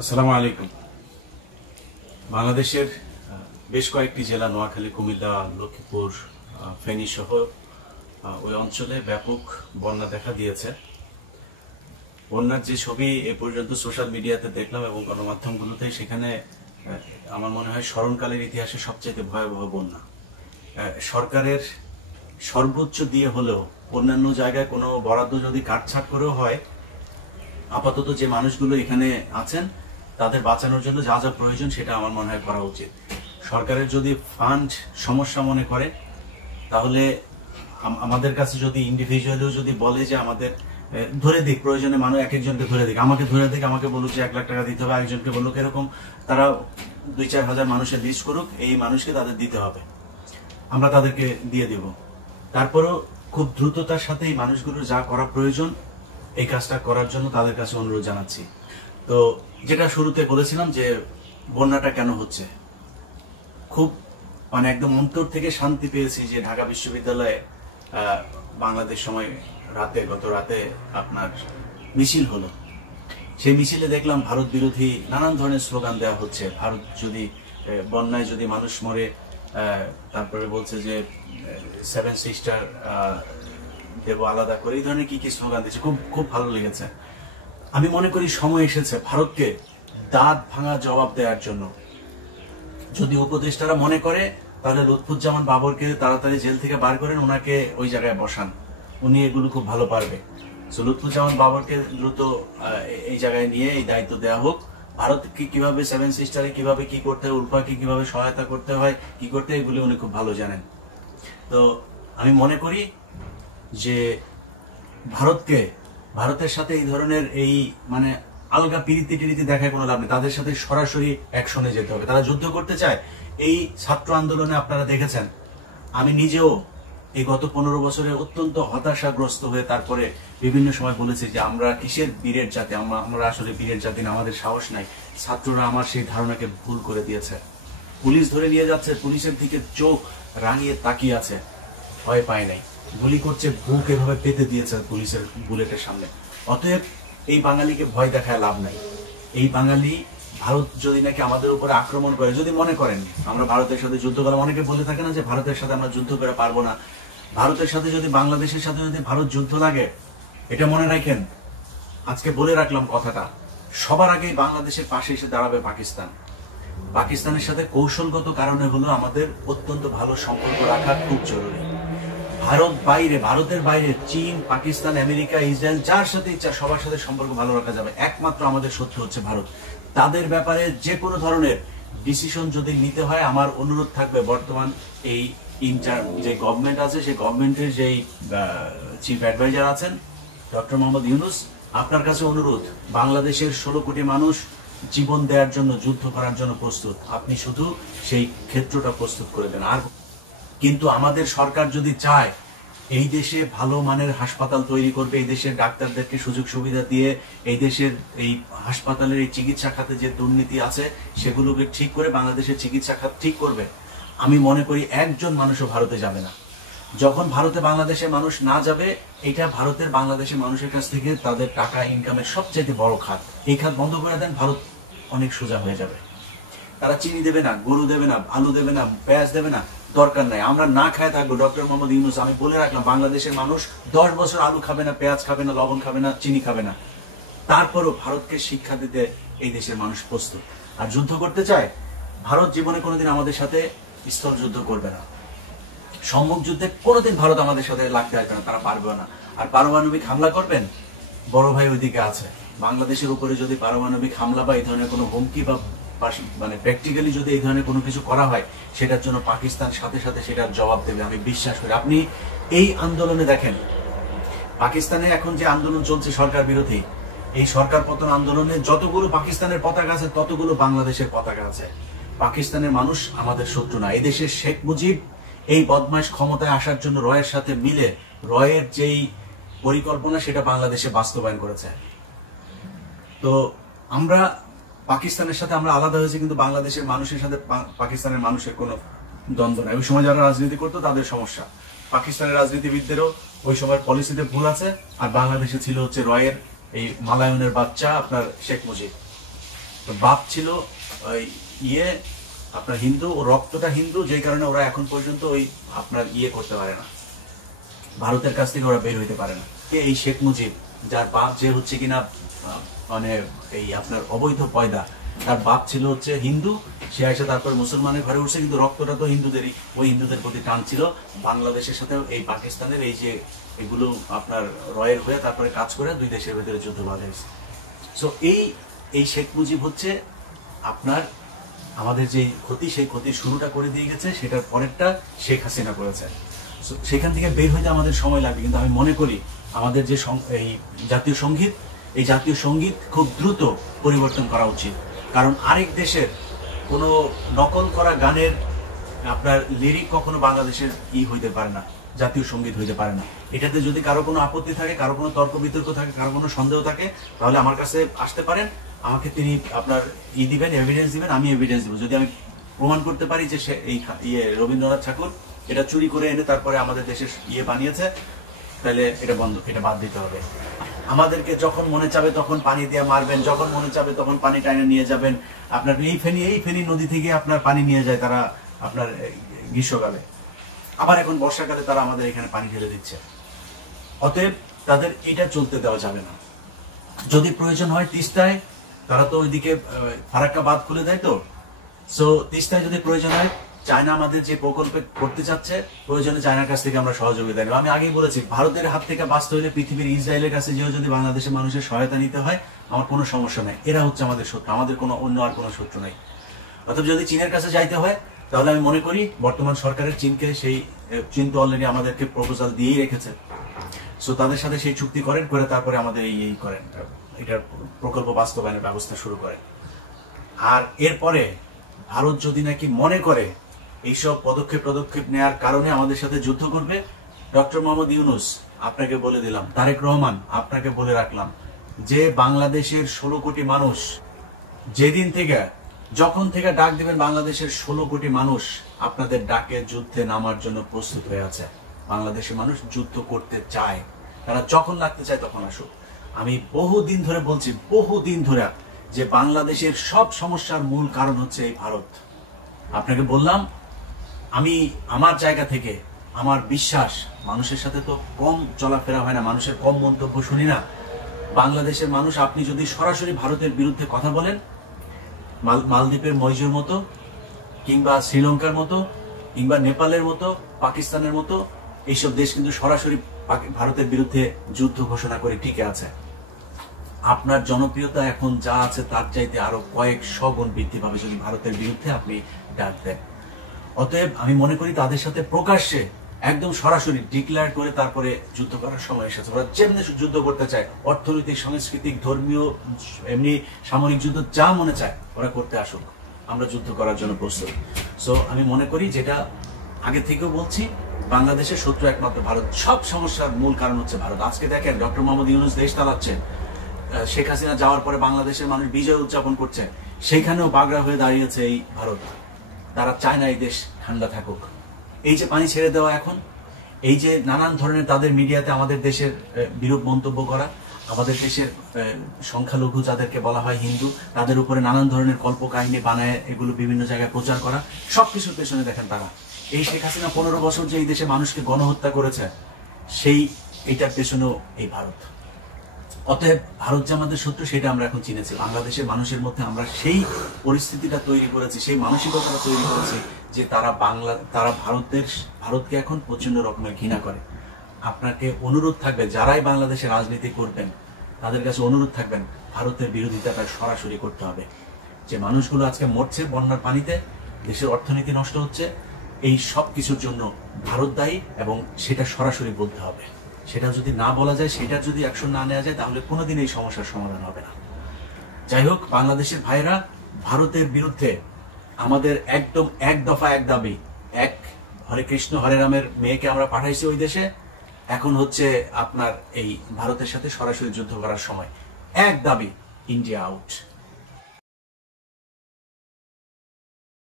আসসালামু আলাইকুম। বাংলাদেশের বেশ কয়েকটি জেলা নোয়াখালী, কুমিল্লা, লক্ষ্মীপুর, ফেনী সহ ওই অঞ্চলে ব্যাপক বন্যা দেখা দিয়েছে। বন্যার যে ছবি এ পর্যন্ত সোশ্যাল মিডিয়াতে দেখলাম এবং গণমাধ্যমগুলোতে, সেখানে আমার মনে হয় স্মরণকালের ইতিহাসে সবচেয়ে ভয়াবহ বন্যা। সরকারের সর্বোচ্চ দিয়ে হলেও অন্যান্য জায়গায় কোনো বরাদ্দ যদি কাটছাট করেও হয়, আপাতত যে মানুষগুলো এখানে আছেন তাদের বাঁচানোর জন্য যা যা প্রয়োজন সেটা আমার মনে হয় করা উচিত। সরকারের যদি ফান্ড সমস্যা মনে করে, তাহলে আমাদের কাছে যদি ইন্ডিভিজুয়ালিও যদি বলে যে আমাদের ধরে দিক, প্রয়োজনে মানুষ এক একজনকে ধরে দিক, আমাকে ধরে দিক, আমাকে বলুক যে 1 লাখ টাকা দিতে হবে, একজনকে বলুক, এরকম তারা 2-4 হাজার মানুষের লিস্ট করুক, এই মানুষকে তাদের দিতে হবে, আমরা তাদেরকে দিয়ে দেব। তারপরেও খুব দ্রুততার সাথে এই মানুষগুলোর যা করা প্রয়োজন এই কাজটা করার জন্য তাদের কাছে অনুরোধ জানাচ্ছি। তো যেটা শুরুতে বলেছিলাম যে বন্যাটা কেন হচ্ছে, খুব একদম অন্তর থেকে শান্তি পেয়েছি যে ঢাকা বিশ্ববিদ্যালয়ে বাংলাদেশ সময় গত রাতে আপনার মিছিল হলো। সেই মিছিলে দেখলাম ভারত বিরোধী নানান ধরনের স্লোগান দেওয়া হচ্ছে। ভারত যদি বন্যায় যদি মানুষ মরে, তারপরে বলছে যে 7 সিস্টার দেব আলাদা করে, এই ধরনের কি কি স্লোগান দিচ্ছে, খুব খুব ভালো লেগেছে। আমি মনে করি সময় এসেছে ভারতকে দাঁত ভাঙা জবাব দেওয়ার জন্য। যদি উপদেষ্টারা মনে করে, তাহলে লুৎফুজ্জামান বাবরকে তাড়াতাড়ি জেল থেকে বার করেন, ওনাকে ওই জায়গায় বসান, উনি এগুলো খুব ভালো পারবে। লুৎফুজ্জামান বাবরকে দ্রুত এই জায়গায় নিয়ে এই দায়িত্ব দেওয়া হোক। ভারতকে কিভাবে 7 সিস্টারে কিভাবে কি করতে হয়, উল্ফাকে কিভাবে সহায়তা করতে হয়, কি করতে হয়, এগুলি উনি খুব ভালো জানেন। তো আমি মনে করি যে ভারতের সাথে এই ধরনের এই আলগা পিরিতি দেখায় কোনো লাভ নেই, তাদের সাথে সরাসরি অ্যাকশনে যেতে হবে। তারা যুদ্ধ করতে চায়। এই ছাত্র আন্দোলনে আপনারা দেখেছেন, আমি নিজেও এই গত 15 বছরে অত্যন্ত হতাশাগ্রস্ত হয়ে তারপরে বিভিন্ন সময় বলেছি যে আমরা কিসের বীরের জাতি, আমরা আসলে বীরের জাতি না, আমাদের সাহস নাই। ছাত্ররা আমার সেই ধারণাকে ভুল করে দিয়েছে। পুলিশ ধরে নিয়ে যাচ্ছে, পুলিশের দিকে চোখ রাঙিয়ে তাকিয়ে আছে, ভয় পায় নাই, গুলি করছে, বুক এভাবে পেতে দিয়েছে পুলিশের বুলেটের সামনে। অতএব এই বাঙালিকে ভয় দেখায় লাভ নাই। এই বাঙালি, ভারত যদি নাকি আমাদের উপরে আক্রমণ করে, যদি মনে করেন আমরা ভারতের সাথে যুদ্ধ করলাম, অনেকে বলে থাকে না যে ভারতের সাথে আমরা যুদ্ধ করে পারবো না। ভারতের সাথে যদি বাংলাদেশের সাথে যদি ভারত যুদ্ধ লাগে, এটা মনে রাখেন, আজকে বলে রাখলাম কথাটা, সবার আগেই বাংলাদেশের পাশে এসে দাঁড়াবে পাকিস্তান। পাকিস্তানের সাথে কৌশলগত কারণে হলো আমাদের অত্যন্ত ভালো সম্পর্ক রাখা খুব জরুরি। ভারতের বাইরে চীন, পাকিস্তান, আমেরিকা, ইসরায়েল, যার সাথে ইচ্ছা সবার সাথে সম্পর্ক ভালো রাখা যাবে। একমাত্র আমাদের শত্রু হচ্ছে ভারত। তাদের ব্যাপারে যে কোনো ধরনের ডিসিশন যদি নিতে হয়, আমার অনুরোধ থাকবে বর্তমান এই যে গভর্নমেন্ট আছে, সেই গভর্নমেন্টের যেই চিফ অ্যাডভাইজার আছেন ডক্টর মোহাম্মদ ইউনূস, আপনার কাছে অনুরোধ, বাংলাদেশের 16 কোটি মানুষ জীবন দেওয়ার জন্য, যুদ্ধ করার জন্য প্রস্তুত। আপনি শুধু সেই ক্ষেত্রটা প্রস্তুত করে দেন। আর কিন্তু আমাদের সরকার যদি চায় এই দেশে ভালো মানের হাসপাতাল তৈরি করবে, এই দেশের ডাক্তারদেরকে সুযোগ সুবিধা দিয়ে এই দেশের এই হাসপাতালের এই চিকিৎসা খাতে যে দুর্নীতি আছে সেগুলোকে ঠিক করে বাংলাদেশের চিকিৎসা খাত ঠিক করবে, আমি মনে করি একজন মানুষও ভারতে যাবে না। যখন ভারতে বাংলাদেশের মানুষ না যাবে, এটা ভারতের বাংলাদেশের মানুষের কাছ থেকে তাদের টাকা ইনকামের সবচেয়ে বড় খাত। এই খাত বন্ধ করে দেন, ভারত অনেক সোজা হয়ে যাবে। তারা চিনি দেবে না, গরু দেবে না, আলু দেবে না, পেঁয়াজ দেবে না, দরকার নাই, আমরা না খায় থাকবো। ডক্টর মোহাম্মদ ইউনূস, আমি বলে রাখলাম, বাংলাদেশের মানুষ 10 বছর আলু খাবে না, পেঁয়াজ খাবে না, লবণ খাবে না, চিনি খাবে না, তারপরও ভারতকে শিক্ষা দিতে এই দেশের মানুষ প্রস্তুত। আর যুদ্ধ করতে চায়, ভারত জীবনে কোনোদিন আমাদের সাথে স্থল যুদ্ধ করবে না। সম্মুখ যুদ্ধে কোনোদিন ভারত আমাদের সাথে লাগতে আসবে না, তারা পারবে না। আর পারমাণবিক হামলা করবেন, বড় ভাই ওইদিকে আছে। বাংলাদেশের উপরে যদি পারমাণবিক হামলা বা এই ধরনের কোনো হুমকি বা প্র্যাকটিক্যালি যদি এই ধরনের কোনো কিছু করা হয়, সেটার জন্য পাকিস্তান সাথে সাথে সেটার জবাব দেবে, আমি বিশ্বাস করি। আপনি এই আন্দোলনে দেখেন, পাকিস্তানে এখন যে আন্দোলন চলছে সরকার বিরোধী, এই সরকার পতন আন্দোলনে যতগুলো পাকিস্তানের পতাকা আছে ততগুলো বাংলাদেশের পতাকা আছে। পাকিস্তানের মানুষ আমাদের শত্রু না। এই দেশের শেখ মুজিব এই বদমাইশ ক্ষমতায় আসার জন্য রয়ের সাথে মিলে রয়ের যেই পরিকল্পনা সেটা বাংলাদেশে বাস্তবায়ন করেছে। তো আমরা পাকিস্তানের সাথে আমরা আলাদা হয়েছি, কিন্তু বাংলাদেশের মানুষের সাথে পাকিস্তানের মানুষের কোনো দ্বন্দ্ব নাই। ওই সময় যারা রাজনীতি করতো তাদের সমস্যা, পাকিস্তানের রাজনীতিবিদদেরও ওই সময়ের পলিসিতে ভুল আছে। আর বাংলাদেশে ছিল হচ্ছে রয়ের এই মালায়নের বাচ্চা আপনার শেখ মুজিব। তো বাপ ছিল ওই ইয়ে আপনার হিন্দু, ও রক্তটা হিন্দু, যেই কারণে ওরা এখন পর্যন্ত ওই আপনার ইয়ে করতে পারে না, ভারতের কাছ থেকে ওরা বের হইতে পারে না। এই শেখ মুজিব, যার বাপ যে হচ্ছে কিনা মানে এই আপনার অবৈধ পয়দা, তার বাপ ছিল হচ্ছে হিন্দু, সে এসে তারপর মুসলমানের ঘরে উঠছে, কিন্তু রক্তটা তো হিন্দুদেরই, ওই হিন্দুদের প্রতি টান ছিল। বাংলাদেশের সাথে এই পাকিস্তানের এই যে এগুলো আপনার রয়ের হয়ে তারপরে কাজ করে দুই দেশের ভেতরে যুদ্ধ বাঁধাইছে। সো এই শেখ মুজিব হচ্ছে আপনার আমাদের যে ক্ষতি, সেই ক্ষতির শুরুটা করে দিয়ে গেছে, সেটার পরেরটা শেখ হাসিনা করেছে। সেখান থেকে বের হইতে আমাদের সময় লাগবে, কিন্তু আমি মনে করি আমাদের যে এই জাতীয় সঙ্গীত, এই জাতীয় সঙ্গীত খুব দ্রুত পরিবর্তন করা উচিত। কারণ আরেক দেশের কোনো নকল করা গানের আপনার লিরিক কখনো বাংলাদেশের হইতে পারে না, জাতীয় সঙ্গীত হইতে পারে না। এটাতে যদি কারো কোনো আপত্তি থাকে, কারো কোনো তর্ক বিতর্ক থাকে, কারো কোনো সন্দেহ থাকে, তাহলে আমার কাছে আসতে পারেন, আমাকে তিনি আপনার দিবেন, এভিডেন্স দিবেন, আমি এভিডেন্স দিব। যদি আমি প্রমাণ করতে পারি যে সে এই রবীন্দ্রনাথ ঠাকুর এটা চুরি করে এনে তারপরে আমাদের দেশের বানিয়েছে, তাহলে এটা বন্ধ, এটা বাদ দিতে হবে। আমাদেরকে যখন মনে চাবে তখন পানি দিয়ে মারবেন, যখন মনে চাবে তখন পানি টাইনে নিয়ে যাবেন। আপনার এই ফেনী নদী থেকে আপনার পানি নিয়ে যায় তারা আপনার গ্রীষ্মকালে, আবার এখন বর্ষাকালে তারা আমাদের এখানে পানি ঢেলে দিচ্ছে। অতএব তাদের এটা চলতে দেওয়া যাবে না। যদি প্রয়োজন হয় তিস্তায়, তারা তো ওইদিকে ফারাক্কা বাঁধ খুলে দেয়, তো সো তিস্তায় যদি প্রয়োজন হয়, চায়না আমাদের যে প্রকল্পে করতে চাচ্ছে, প্রয়োজনে চায়নার কাছ থেকে আমরা সহযোগিতা নেব। আমি আগেই বলেছি, ভারতের হাত থেকে বাঁচতে হলে পৃথিবীর ইসরায়েলের কাছে যেও যদি বাংলাদেশের মানুষের সহায়তা নিতে হয়, আমার কোনো সমস্যা নেই। এরা হচ্ছে আমাদের শত্রু, আমাদের কোনো অন্য আর কোনো শত্রু নেই। অথবা যদি চীনের কাছে যাইতে হয়, তাহলে আমি মনে করি বর্তমান সরকারের চীনকে চীন তো অলরেডি আমাদেরকে প্রপোজাল দিয়েই রেখেছে। সো তাদের সাথে সেই চুক্তি করেন, করে তারপরে আমাদের এই করেন, এটার প্রকল্প বাস্তবায়নের ব্যবস্থা শুরু করেন। আর এরপরে ভারত যদি নাকি মনে করে এইসব পদক্ষেপ নেওয়ার কারণে আমাদের সাথে যুদ্ধ করবে, ডক্টর মোহাম্মদ ইউনূস আপনাকে বলে দিলাম, তারেক রহমান আপনাকে বলে রাখলাম, যে বাংলাদেশের 16 কোটি মানুষ যেদিন থেকে যখন থেকে ডাক দিবেন, বাংলাদেশের 16 কোটি মানুষ আপনাদের ডাকে যুদ্ধে নামার জন্য প্রস্তুত হয়ে আছে। বাংলাদেশের মানুষ যুদ্ধ করতে চায়, তারা যখন লাগতে চায় তখন আসুক। আমি বহুদিন ধরে বলছি, বহুদিন ধরে, যে বাংলাদেশের সব সমস্যার মূল কারণ হচ্ছে এই ভারত। আপনাকে বললাম, আমি আমার জায়গা থেকে আমার বিশ্বাস, মানুষের সাথে তো কম চলাফেরা হয় না, মানুষের কম মন্তব্য শুনি না। বাংলাদেশের মানুষ, আপনি যদি সরাসরি ভারতের বিরুদ্ধে কথা বলেন, মালদ্বীপের মৈজুর মতো, কিংবা শ্রীলঙ্কার মতো, কিংবা নেপালের মতো, পাকিস্তানের মতো এইসব দেশ কিন্তু সরাসরি ভারতের বিরুদ্ধে যুদ্ধ ঘোষণা করে টিকে আছে। আপনার জনপ্রিয়তা এখন যা আছে তার চাইতে আরো কয়েকশো গুণ বৃদ্ধি পাবে যদি ভারতের বিরুদ্ধে আপনি ডাক দেন। অতএব আমি মনে করি তাদের সাথে প্রকাশ্যে একদম সরাসরি ডিক্লেয়ার করে তারপরে যুদ্ধ করার সময় এসেছে। ওরা যেমনি যুদ্ধ করতে চায়, অর্থনৈতিক, সাংস্কৃতিক, ধর্মীয়, এমনি সামরিক যুদ্ধ যা মনে চায় ওরা করতে আসুক, আমরা যুদ্ধ করার জন্য প্রস্তুত। সো আমি মনে করি, যেটা আগে থেকেও বলছি, বাংলাদেশের শত্রু একমাত্র ভারত। সব সমস্যার মূল কারণ হচ্ছে ভারত। আজকে দেখেন ডক্টর মোহাম্মদ ইউনূস দেশ চালাচ্ছেন, শেখ হাসিনা যাওয়ার পরে বাংলাদেশের মানুষ বিজয় উদযাপন করছে, সেখানেও বাগড়া হয়ে দাঁড়িয়েছে এই ভারত। তারা চায় না এই দেশ ঠান্ডা থাকুক। এই যে পানি ছেড়ে দেওয়া এখন, এই যে নানান ধরনের তাদের মিডিয়াতে আমাদের দেশের বিরূপ মন্তব্য করা, আমাদের দেশের সংখ্যালঘু যাদেরকে বলা হয় হিন্দু, তাদের উপরে নানান ধরনের কল্পকাহিনী বানায় এগুলো বিভিন্ন জায়গায় প্রচার করা, সবকিছুর পেছনে দেখেন তারা। এই শেখ হাসিনা 15 বছর যে এই দেশে মানুষকে গণহত্যা করেছে, এইটার পেছনেও এই ভারত। অতএব ভারত যে আমাদের শত্রু, সেটা আমরা এখন চিনেছি। বাংলাদেশের মানুষের মধ্যে আমরা সেই পরিস্থিতিটা তৈরি করেছি, সেই মানসিকতাটা তৈরি করেছি যে তারা ভারতকে এখন প্রচন্ড রকমের ঘৃণা করে। আপনাকে অনুরোধ থাকবে, যারাই বাংলাদেশে রাজনীতি করবেন তাদের কাছে অনুরোধ থাকবেন, ভারতের বিরোধিতাটা সরাসরি করতে হবে। যে মানুষগুলো আজকে মরছে বন্যার পানিতে, দেশের অর্থনীতি নষ্ট হচ্ছে, এই সব কিছুর জন্য ভারত দায়ী, এবং সেটা সরাসরি বলতে হবে। সেটা যদি না বলা যায়, সেটার যদি অ্যাকশন না নেওয়া যায়, তাহলে কোনোদিন এই সমস্যার সমাধান হবে না। যাই হোক, বাংলাদেশের ভাইরা, ভারতের বিরুদ্ধে আমাদের একদম এক দফা এক দাবি, এক হরে কৃষ্ণ হরে রামের মেয়েকে আমরা পাঠাইছি ওই দেশে, এখন হচ্ছে আপনার এই ভারতের সাথে সরাসরি যুদ্ধ করার সময়। এক দাবি, ইন্ডিয়া আউট।